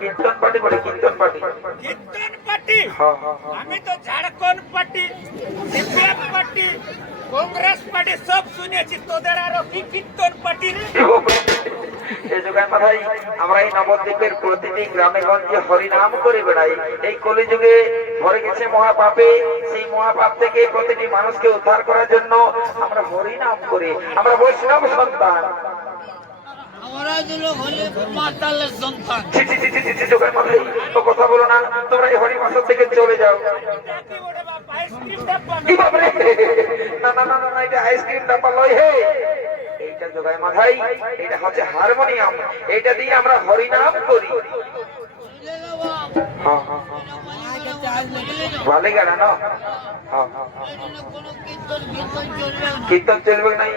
কীর্তন party বলে কীর্তন party কীর্তন party আমি তো Jharkhand party CPM party Congress party সব শুনেছি। তোদের আরও কি কীর্তন পার্টি এই যুগের মাথায় আমরা এই নবদ্বীপের প্রতিটি গ্রামে গঞ্জে হরিনাম করে বেড়াই। এই কলিযুগে ভরে গেছে মহাপাপে। সেই মহাপাপ থেকে প্রতিটি মানুষকে উদ্ধার করার জন্য আমরা হরিনাম করি। আমরা বৈষ্ণব সন্তান। কথা বলো না তোমরা এই হরিবাসর থেকে চলে যাও। কি বাবরে না না না না এটা আইসক্রিম ডাব্বা লয় হে। এইটা মাথায় এটা হচ্ছে হারমোনিয়াম এটা দিয়ে আমরা হরিনাম করি। হ্যাঁ হ্যাঁ হ্যাঁ। ভালো চলবে না। কীর্তন চলবে নাই?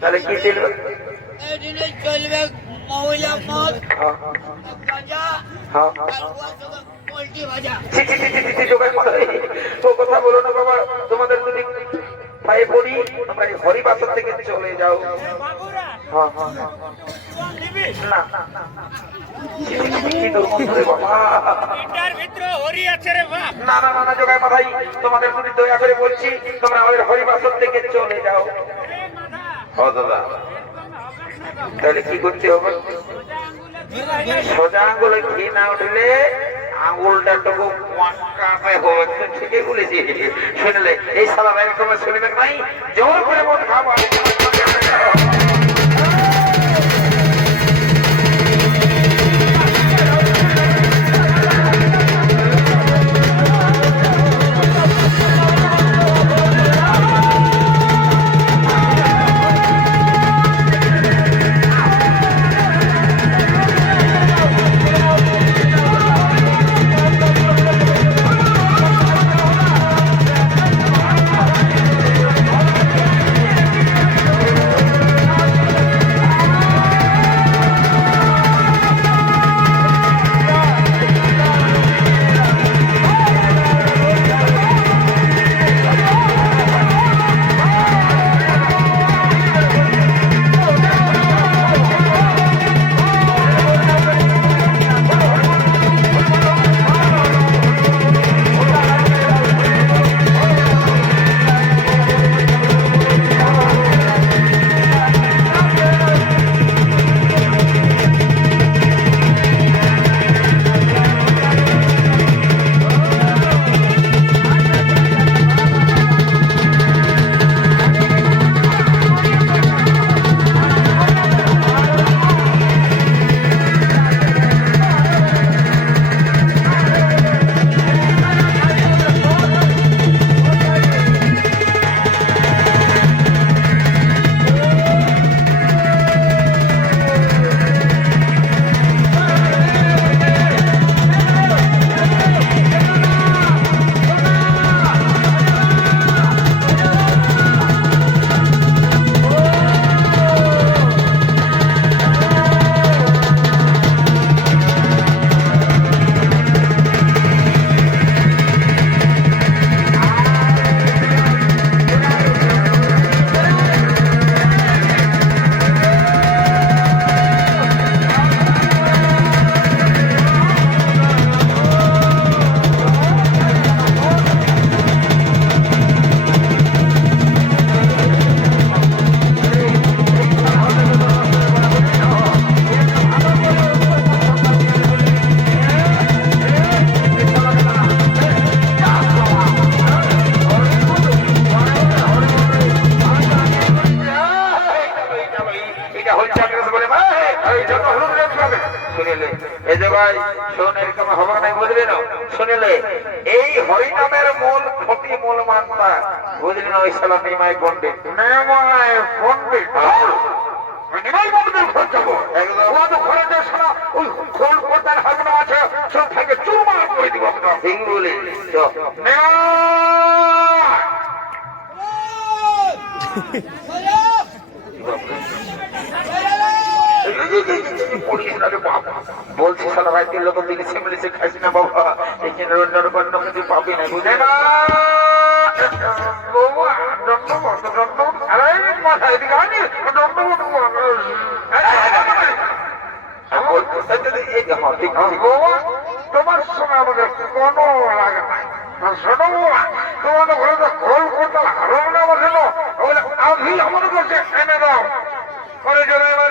তাহলে কি চলবে এদিনে চলবে মহিলা মদ ভাজা আর উহা সঙ্গে পোল্ট্রি ভাজা। ছি, ছি, ছি, ছি, ছি, ছি, যোগায় মাথায় ও কথা বলো না বাবা তোমাদের যদি পায়ে পড়ি তোমরা এই হরিবাসর থেকে চলে যাও। বাবুরা হ্যাঁ হ্যাঁ হ্যাঁ। না না যোগায় মাথায় তোমাদের যদি দয়া করে বলছি তোমরা আমাদের হরিবাসর থেকে চলে যাও। তাহলে কি করতে হবে? সোজা আঙুলে ঘি না উঠলে আঙুলটা টুকু ঠিকই বলেছি। শুনলে, এই সালা এরকম শুনবে নাই? জোর করে মন খাওয়া শুনিলে এই হরিনামের মূল ক্ষতি মূল মানতা বুঝলি না ওই সালা নিমাই পণ্ডিত নিমাই পণ্ডিত নিমাই পণ্ডিত ঘর একদম। ও তো ঘরে যে ওই খোল পর্দার হাগনা আছে সব থেকে চুরমার করে দিব বলে বলছি সালা ভাই তিন লোক দিকে সেমলিছে খাইছি না বাবা। এখানে অন্য অন্য কিছু পাবি না বুঝে না? হ্যাঁ, ঠিক আছে। বৌমা তোমার সঙ্গে আমাদের কোনো লাগে নাই শোনো বৌমা ঘরে তো কল করতে হারো না বসেন আমি আমার কাছে এনে দাও। করে ভাই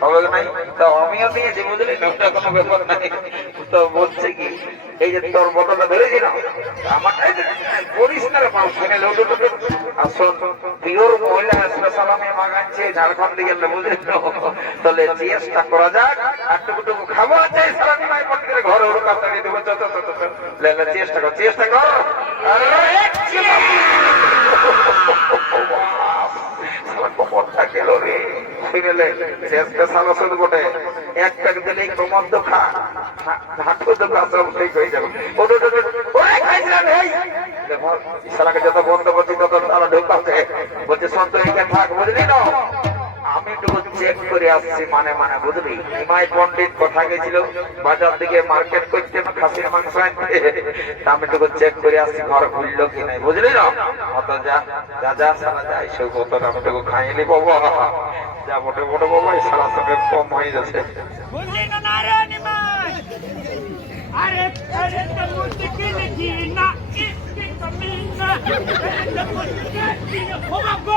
হবে নাই। তা আমিও দিয়েছি বুঝলি ওটা কোনো ব্যাপার নাই। তো বলছে কি, এই যে তোর বোতলটা ধরেছি না আমারটাই করিস না রে আমি মাগাচ্ছি, ঝাড়খণ্ড দিকে বুঝলি তাহলে চেষ্টা করা যাক আর খাব ঘরে চেষ্টা কর চেষ্টা কর। আরে হয়ে যত বন্ধ করছি তত তারা ঢুকাচ্ছে বলছে সন্ত থাক করে আসছি মানে মানে বুঝলি? হিমাই পণ্ডিত কথা গেছিল বাজার দিকে মার্কেট করতে খাসির মাংস আনতে। তা চেক করে আসছি ঘর খুললো কি নাই বুঝলি না? অত যা যা যা সারা যা এসব কত আমি একটু খাইনি বাবা। যা মোটে মোটে বাবা সারা সঙ্গে কম হয়ে যাচ্ছে বুঝলি না না রে নিমাই আরে আরে তো মুশকিল কি না কমি না? কি হোমা গো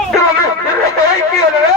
এই কি হলো এই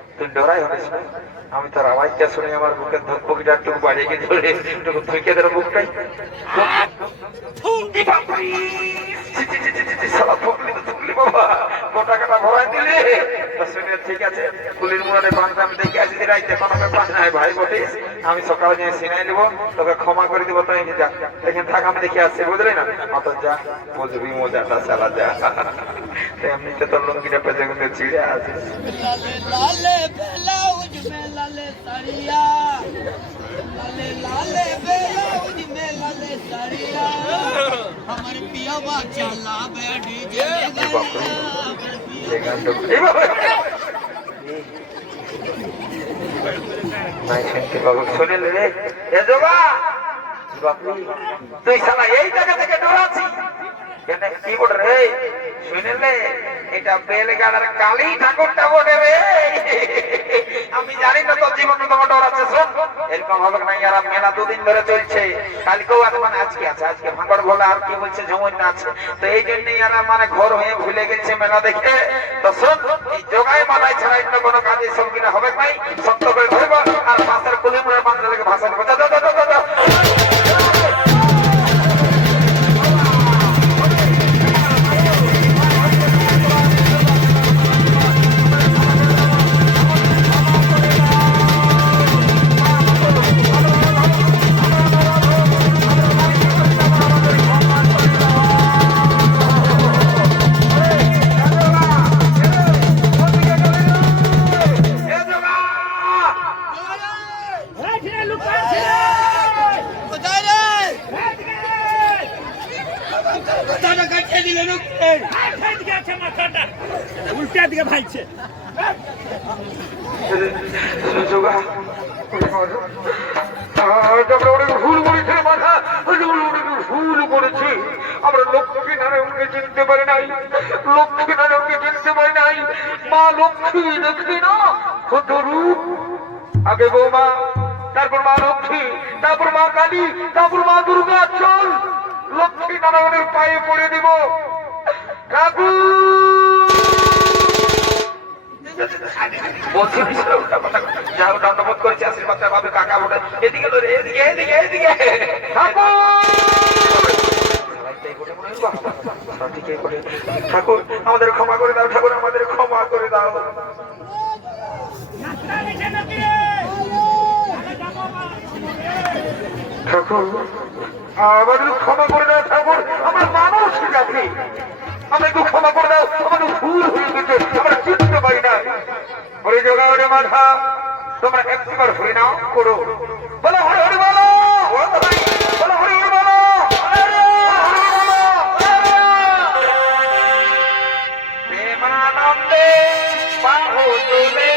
তুই ডরাই হলিস আমি তোর আওয়াজটা শুনে আমার বুকের ধকপকিটা একটু বাড়িয়ে গিয়ে ধরে একটু থুইকে ধরে বুকটাই শুনে ঠিক আছে, কুলির আমি দেখে ব্যাপার ভাই বটিস আমি সকালে নিয়ে সিনাই নিবো, তোকে ক্ষমা করে দিব, তাই যা। এখানে থাক, আমি দেখে আসছি, বুঝলি না? অত যা, বুঝবি, মজাটা সারা যা। এমনিতে তোর লঙ্গিটা পেজে কিন্তু ছিঁড়ে আছে লালে লালে जे এই গানটা এই বাবা! নাই শুনতে পাবো শুনিলে রে এ জোগা বাপু তুই শালা এই জায়গা থেকে ডরাচ্ছি কেন কি বটে রে শুনিলে এটা বেলগাড়ার কালী ঠাকুরটা বটে রে আমি জানি না তোর জীবনে তোমার ডর আছে, শোন। এরকম হবে না আর মেলা দুদিন ধরে চলছে। কালকেও মানে আজকে আছে, আজকে ভাঙড় বলে আর কি বলছে ঝুমুর না আছে তো এই জন্যই আর মানে ঘর হয়ে ভুলে গেছে মেলা দেখে। তো শোন, এই যোগায় মালায় ছাড়া অন্য কোনো কাজে সব কিনা হবে নাই। সত্য করে ধরবো, আর আমরা অনেক ভুল করেছি অনেক ভুল করেছি। আমরা লক্ষ্মী নারায়ণকে চিনতে পারি নাই। লক্ষ্মী নারায়ণকে চিনতে পারি নাই। মা লক্ষ্মী দেখি না? কত রূপ আগে তারপর মা লক্ষ্মী, তারপর মা কালী, তারপর মা দুর্গা, চল। লক্ষ্মী নারায়ণের পায়ে পড়ে দিব। ঠাকুর! দণ্ডবোধ আশীর্বাদ কাকা এদিকে এদিকে এদিকে এদিকে। ঠাকুর! আমাদের ক্ষমা করে দাও, ঠাকুর, আমাদের ক্ষমা করে দাও। ঠাকুর, আমাদের ক্ষমা করে দাও, ঠাকুর। আমরা মানুষ জাতি। আমরা একটু ক্ষমা করে দাও। আমাদের ভুল হয়ে গেছে। আমরা চিনতে পারি না। ওরে জোগাড়ে মাথা। তোমরা একটিবার হরি নাও, করো। বলো, হরি হরি বলো। বলো, হরি হরি বলো। বাহু তুলে